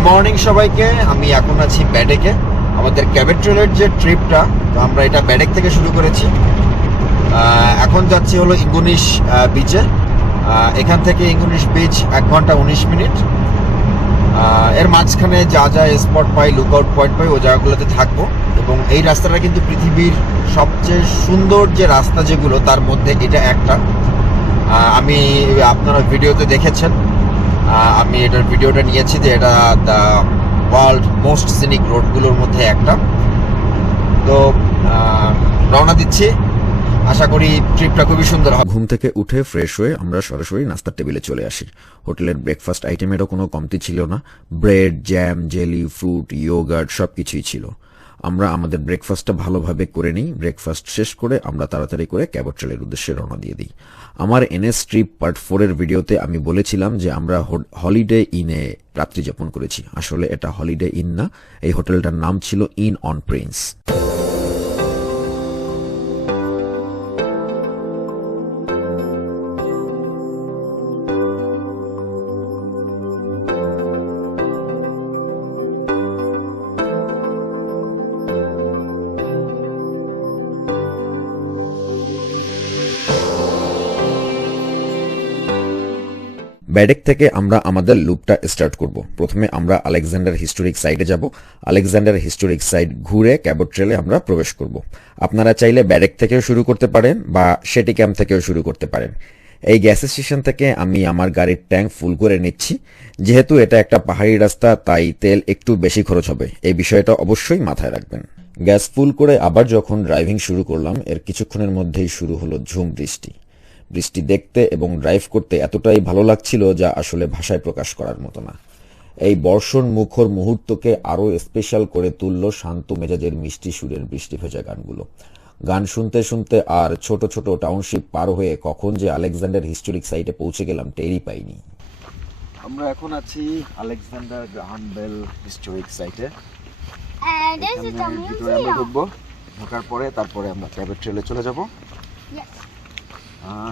Good morning সবাইকে। আমি এখন আছি ব্যাডেকে। আমাদের ক্যাবেট্রেলের যে ট্রিপটা, তো আমরা এটা ব্যাডেক থেকে শুরু করেছি। এখন যাচ্ছি হলো ইঙ্গুনিশ বিচে। এখান থেকে ইঙ্গুনিশ বিচ 1 ঘন্টা 19 মিনিট। এর মাঝখানে যা যা স্পট পাই, লুকআউট পয়েন্ট পাই, ওই জায়গাগুলোতে থাকবো। এবং এই রাস্তাটা কিন্তু পৃথিবীর সবচেয়ে সুন্দর যে রাস্তা যেগুলো, তার মধ্যে এটা একটা। আমি আপনারা ভিডিওতে দেখেছেন, আমি এটার ভিডিওটা নিয়েছি যে এটা দ্য ওয়ার্ল্ড মোস্ট সিনিক রোডগুলোর মধ্যে একটা। তো রওনা দিচ্ছি, আশা করি ট্রিপটা খুবই সুন্দর হবে। ঘুম থেকে উঠে ফ্রেশ হয়ে আমরা সরাসরি নাস্তার টেবিলে চলে আসি। হোটেলের ব্রেকফাস্ট আইটেমেরও কোনো কমতি ছিল না। Bread, jam, jelly, fruit, yogurt সবকিছুই ছিল। আমরা আমাদের ব্রেকফাস্টটা ভালোভাবে করে নিই। ব্রেকফাস্ট শেষ করে আমরা তাড়াতাড়ি করে ক্যাবোট্রেলের উদ্দেশ্যে রওনা দিয়ে দিই। আমার এনএস ট্রিপ পার্ট 4 এর ভিডিওতে আমি বলেছিলাম যে আমরা হলিডে ইনে রাত্রি যাপন করেছি। আসলে এটা হলিডে ইন না, এই হোটেলটার নাম ছিল ইন অন প্রিন্স। ব্যাডেক থেকে আমরা আমাদের লুপটা স্টার্ট করব। প্রথমে আমরা আলেকজান্ডার হিস্টোরিক সাইটে যাব। আলেকজান্ডার হিস্টোরিক সাইট ঘুরে ক্যাবোট্রেলে আমরা প্রবেশ করব। আপনারা চাইলে ব্যাডেক থেকেও শুরু করতে পারেন বা শেটি ক্যাম্প থেকেও শুরু করতে পারেন। এই গ্যাস স্টেশন থেকে আমি আমার গাড়ির ট্যাঙ্ক ফুল করে নিচ্ছি। যেহেতু এটা একটা পাহাড়ি রাস্তা, তাই তেল একটু বেশি খরচ হবে, এই বিষয়টা অবশ্যই মাথায় রাখবেন। গ্যাস ফুল করে আবার যখন ড্রাইভিং শুরু করলাম, এর কিছুক্ষণের মধ্যেই শুরু হলো ঝুম বৃষ্টি। বৃষ্টি দেখতে এবং ড্রাইভ করতে এতটাই ভালো লাগছিল যা আসলে ভাষায় প্রকাশ করার মতো না। এই বর্ষণ মুখর মুহূর্তকে আরও স্পেশাল করে তুলল শান্ত মেজাজের মিষ্টি সুরের বৃষ্টি ভেজা গানগুলো। গান শুনতে শুনতে আর ছোট ছোট টাউনশিপ পার হয়ে কখন যে আলেকজান্ডার হিস্টোরিক সাইটে পৌঁছে গেলাম টেরই পাইনি। আমরা এখন আছি আলেকজান্ডার গ্রাহাম বেল হিস্টোরিক সাইটে। আমরা ঢুকবো, ঢোকার পরে তারপরে আমরা ক্যাবোট্রেলে চলে যাব।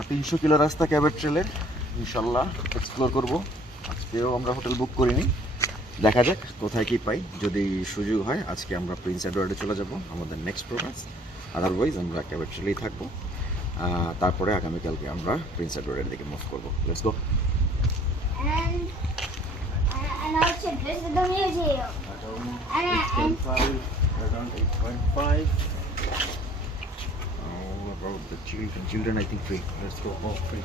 300 কিলো রাস্তা ক্যাবোট্রেলের, ইনশাল্লাহ এক্সপ্লোর করব। আজকেও আমরা হোটেল বুক করিনি, দেখা যাক কোথায় কি পাই। যদি সুযোগ হয় আজকে আমরা প্রিন্স এডওয়ার্ডে চলে যাব, আমাদের নেক্সট প্রোগ্রাম। আদারওয়াইজ আমরা ক্যাবোট্রেলেই থাকবো। তারপরে আগামীকালকে আমরা প্রিন্স এডওয়ার্ডের দিকে মুভ করবো। Let's go. And also visit the museum. And around 8.5. About the children I think free. Let's go. Oh, free.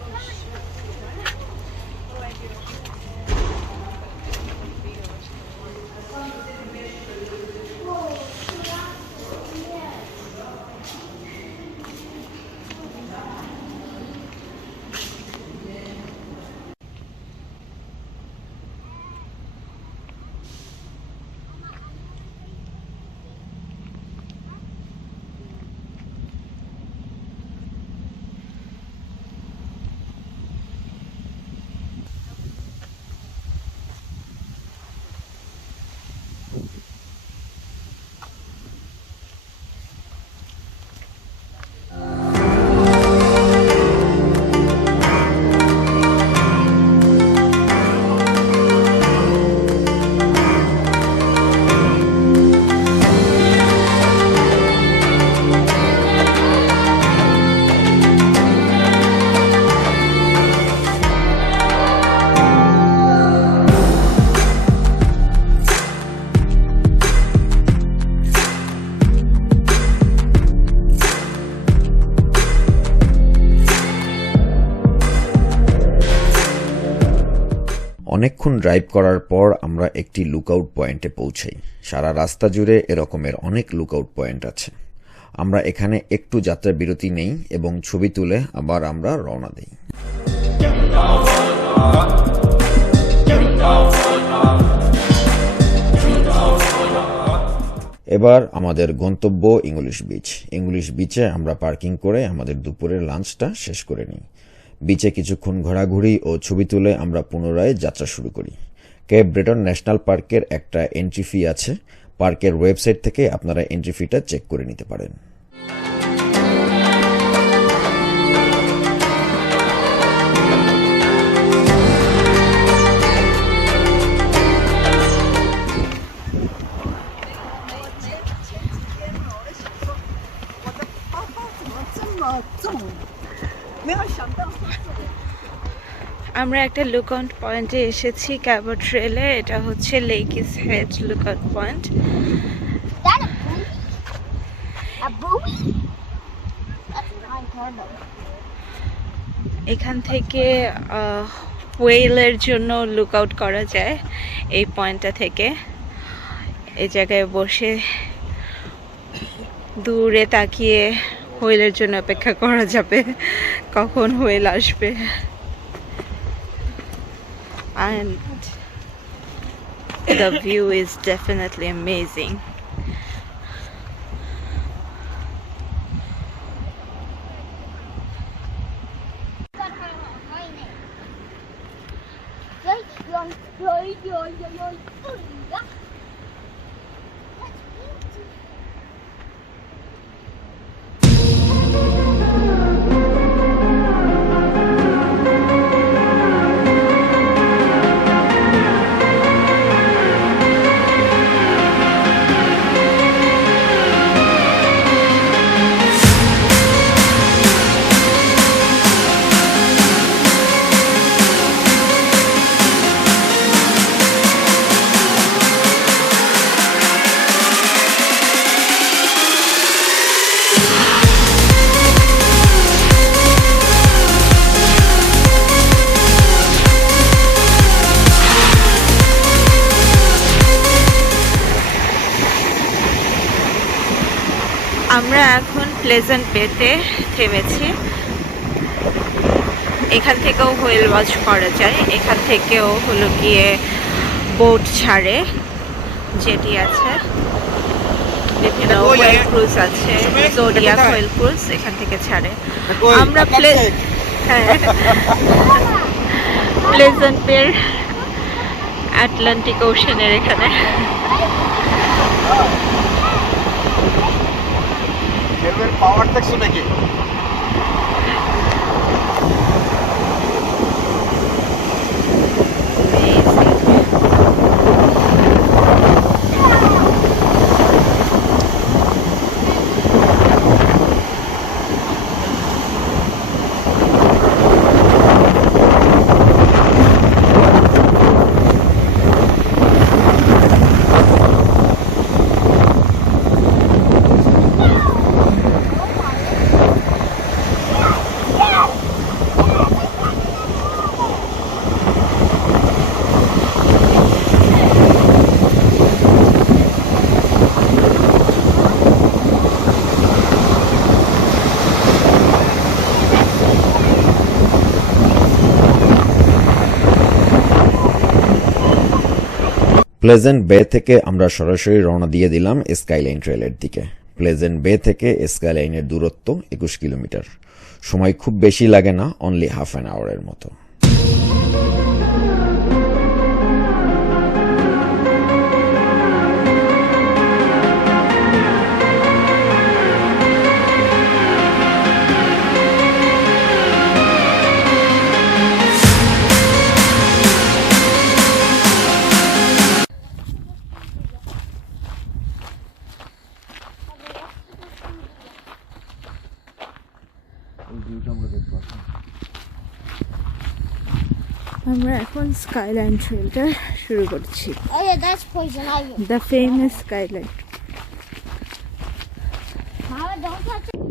অনেকক্ষণ ড্রাইভ করার পর আমরা একটি লুকআউট পয়েন্টে পৌঁছাই। সারা রাস্তা জুড়ে এরকমের অনেক লুকআউট পয়েন্ট আছে। আমরা এখানে একটু যাত্রা বিরতি নেই এবং ছবি তুলে আবার আমরা রওনা দিই। এবার আমাদের গন্তব্য ইংলিশ বিচ। ইংলিশ বিচে আমরা পার্কিং করে আমাদের দুপুরের লাঞ্চটা শেষ করে নিই। বিচে কিছুক্ষণ ঘোরাঘুরি ও ছবি তুলে আমরা পুনরায় যাত্রা শুরু করি। কেপ ব্রেটন ন্যাশনাল পার্কের একটা এন্ট্রি ফি আছে। পার্কের ওয়েবসাইট থেকে আপনারা এন্ট্রি ফিটা চেক করে নিতে পারেন। আমরা একটা লুকআউট পয়েন্টে এসেছি ক্যাবট ট্রেলে। এটা হচ্ছে Lakies Head lookout point. That a buoy? That's my turtle. এখান থেকে ওয়েলের জন্য লুকআউট করা যায় এই পয়েন্টটা থেকে। এই জায়গায় বসে দূরে তাকিয়ে হোয়েলের জন্য অপেক্ষা করা যাবে কখন হোয়েল আসবে। And the view is definitely amazing. আমরা এখন প্লেজেন্ট বেতে থেমেছি। এখান থেকেও হোয়েল ওয়াচ করা যায়। এখান থেকেও হলো গিয়ে বোট ছাড়ে, যেটি আছে বিভিন্ন হোয়েল ক্রুজ আছে, জোডিয়াক হোয়েল ক্রুজ এখান থেকে ছাড়ে। আমরা প্লেজেন্ট বের আটলান্টিক ওশানের এখানে। পাওয়ার দেখছো নাকি? প্লেজেন্ট বে থেকে আমরা সরাসরি রওনা দিয়ে দিলাম স্কাইলাইন ট্রেলের দিকে। প্লেজেন্ট বে থেকে স্কাইলাইনের দূরত্ব 21 কিলোমিটার। সময় খুব বেশি লাগে না, অনলি হাফ অ্যান আওয়ারের মতো। আমরা এখন স্কাইলাইন ট্রেলটা শুরু করছি। Oh yeah, that's poison ivy. The famous Skyline. Mama, don't touch it.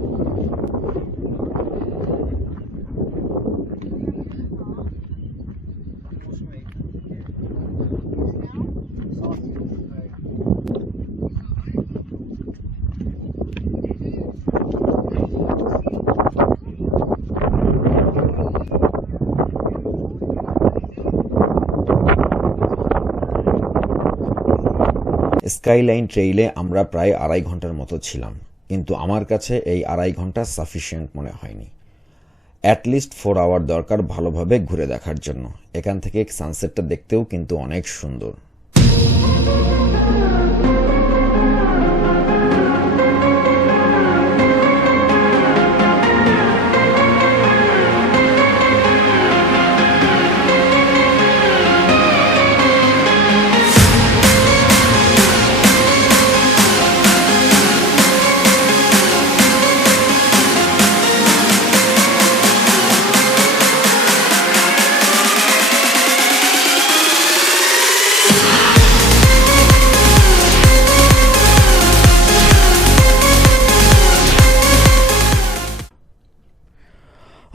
Skyline ট্রেইলে আমরা প্রায় 2.5 ঘন্টার মতো ছিলাম, কিন্তু আমার কাছে এই 2.5 ঘন্টা সাফিসিয়েন্ট মনে হয়নি। অ্যাটলিস্ট 4 আওয়ার দরকার ভালোভাবে ঘুরে দেখার জন্য। এখান থেকে সানসেটটা দেখতেও কিন্তু অনেক সুন্দর।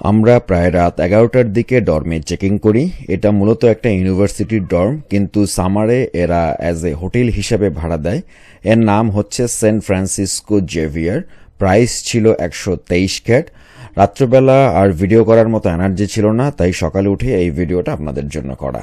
আমরা প্রায় রাত 11টার দিকে ডর্মে চেকিং করি। এটা মূলত একটা ইউনিভার্সিটির ডর্ম, কিন্তু সামারে এরা অ্যাজ এ হোটেল হিসেবে ভাড়া দেয়। এর নাম হচ্ছে সেন্ট ফ্রান্সিসকো জেভিয়ার। প্রাইস ছিল 123 ক্যাট। রাত্রবেলা আর ভিডিও করার মতো এনার্জি ছিল না, তাই সকালে উঠে এই ভিডিওটা আপনাদের জন্য করা।